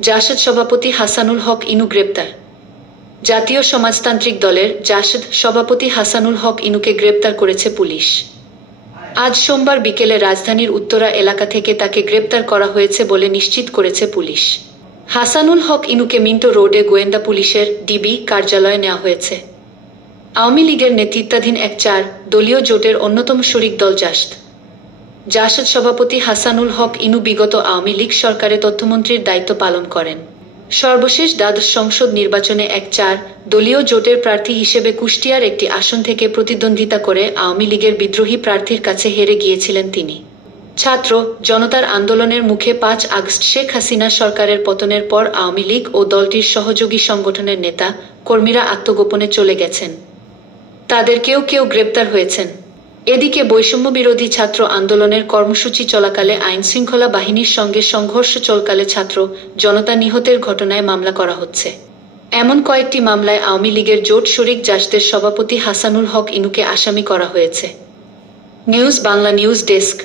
জাসদ সভাপতি হাসানুল হক ইনু গ্রেপ্তার। জাতীয় সমাজতান্ত্রিক দলের জাসদ সভাপতি হাসানুল হক ইনুকে গ্রেপ্তার করেছে পুলিশ। আজ সোমবার বিকেলে রাজধানীর উত্তরা এলাকা থেকে তাকে গ্রেপ্তার করা হয়েছে বলে নিশ্চিত করেছে পুলিশ। হাসানুল হক ইনুকে মিন্টো রোডে গোয়েন্দা পুলিশের ডিবি কার্যালয়ে নেওয়া হয়েছে। আওয়ামী লীগের নেতৃত্বাধীন এক 4 দলীয় জোটের অন্যতম শরিক দল জাসদ সভাপতি হাসানুল হক ইনু বিগত আওয়ামী লীগ সরকারে তথ্যমন্ত্রীর দায়িত্ব পালন করেন। সর্বশেষ দ্বাদশ সংসদ নির্বাচনে এক 4 দলীয় জোটের প্রার্থী হিসেবে কুষ্টিয়ার একটি আসন থেকে প্রতিদ্বন্দ্বিতা করে আওয়ামী লীগের বিদ্রোহী প্রার্থীর কাছে হেরে গিয়েছিলেন তিনি। ছাত্র জনতার আন্দোলনের মুখে 5 আগস্ট শেখ হাসিনা সরকারের পতনের পর আওয়ামী লীগ ও দলটির সহযোগী সংগঠনের নেতা কর্মীরা আত্মগোপনে চলে গেছেন। তাদের কেউ কেউ গ্রেপ্তার হয়েছেন। এদিকে বৈষম্য বিরোধী ছাত্র আন্দোলনের কর্মসূচি চলাকালে আইনশৃঙ্খলা বাহিনীর সঙ্গে সংঘর্ষ চলকালে ছাত্র জনতা নিহতের ঘটনায় মামলা করা হচ্ছে। এমন কয়েকটি মামলায় আওয়ামী লীগের জোট শরিক জাসদের সভাপতি হাসানুল হক ইনুকে আসামি করা হয়েছে। News Bangla news desk.